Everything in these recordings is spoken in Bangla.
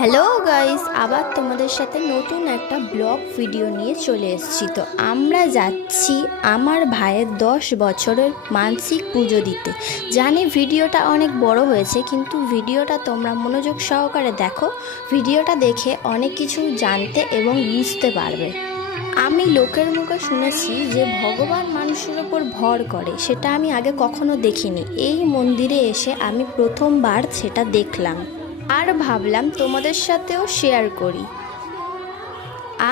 হ্যালো গাইস, আবার তোমাদের সাথে নতুন একটা ব্লগ ভিডিও নিয়ে চলে এসেছি। তো আমরা যাচ্ছি আমার ভাইয়ের 10 বছরের মানসিক পুজো দিতে। জানি ভিডিওটা অনেক বড় হয়েছে, কিন্তু ভিডিওটা তোমরা মনোযোগ সহকারে দেখো। ভিডিওটা দেখে অনেক কিছু জানতে এবং বুঝতে পারবে। আমি লোকের মুখে শুনেছি যে ভগবান মানুষের ওপর ভর করে, সেটা আমি আগে কখনো দেখিনি। এই মন্দিরে এসে আমি প্রথমবার সেটা দেখলাম আর ভাবলাম তোমাদের সাথেও শেয়ার করি।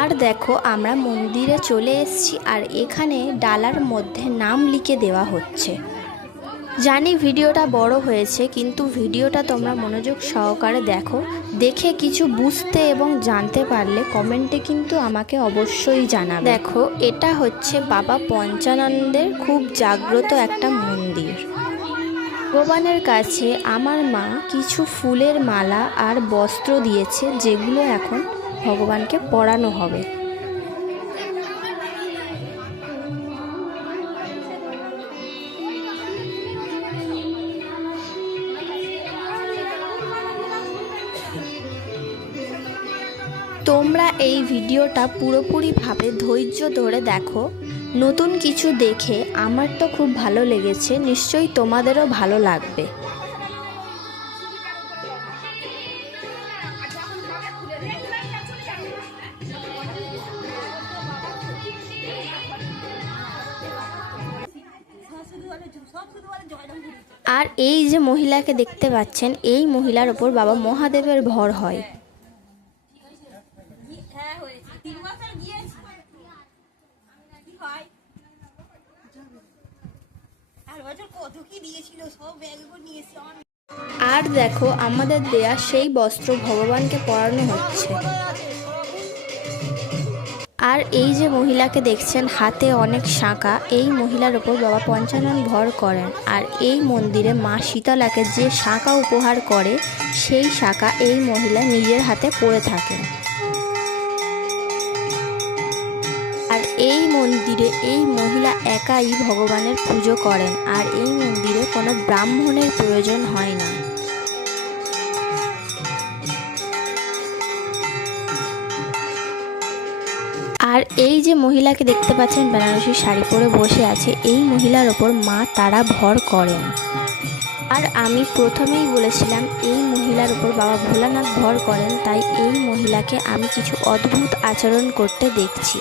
আর দেখো, আমরা মন্দিরে চলে এসেছি আর এখানে ডালার মধ্যে নাম লিখে দেওয়া হচ্ছে। জানি ভিডিওটা বড় হয়েছে, কিন্তু ভিডিওটা তোমরা মনোযোগ সহকারে দেখো। দেখে কিছু বুঝতে এবং জানতে পারলে কমেন্টে কিন্তু আমাকে অবশ্যই জানাবে। দেখো, এটা হচ্ছে বাবা পঞ্চানন্দের খুব জাগ্রত একটা মন্দির। ভগবানের কাছে আমার মা কিছু ফুলের মালা আর বস্ত্র দিয়েছে, যেগুলো এখন ভগবানকে পরানো হবে। তোমরা এই ভিডিওটা পুরোপুরিভাবে ধৈর্য ধরে দেখো। নতুন কিছু দেখে আমার তো খুব ভালো লেগেছে, নিশ্চয়ই তোমাদেরও ভালো লাগবে। আর এই যে মহিলাকে দেখতে পাচ্ছেন, এই মহিলার ওপর বাবা মহাদেবের ভর হয়। আর দেখো, আমাদের দেয়া সেই বস্ত্র ভগবানকে পরানো হচ্ছে। আর এই যে মহিলাকে দেখছেন, হাতে অনেক শাঁখা, এই মহিলার ওপর বাবা পঞ্চানন ভর করেন। আর এই মন্দিরে মা শীতলাকে যে শাঁখা উপহার করে, সেই শাঁখা এই মহিলা নিজের হাতে পরে থাকেন। আর এই মন্দিরে এই মহিলা একাই ভগবানের পুজো করেন, আর এই মন্দিরে কোনো ব্রাহ্মণের প্রয়োজন হয় না। আর এই যে মহিলাকে দেখতে পাচ্ছেন বেনারসি শাড়ি পরে বসে আছে, এই মহিলার ওপর মা তারা ভর করেন। আর আমি প্রথমেই বলেছিলাম এই মহিলার উপর বাবা ভোলানাথ ভর করেন, তাই এই মহিলাকে আমি কিছু অদ্ভুত আচরণ করতে দেখছি।